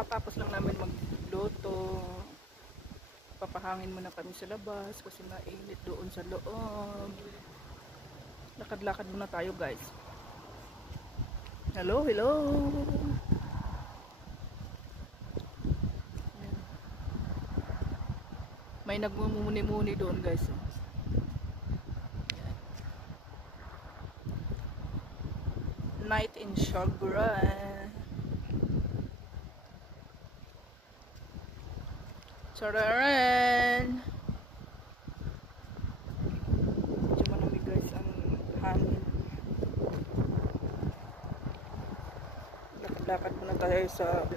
kakatapos lang namin magluto. Papahangin muna kami sa labas kasi mainit doon sa loob. Lakad-lakad muna tayo guys. Hello, hello. May nagmumuni-muni doon guys. Night in Shagran. Sararan. Medyo malamig guys ang hangin. Lakad-lakad muna tayo sa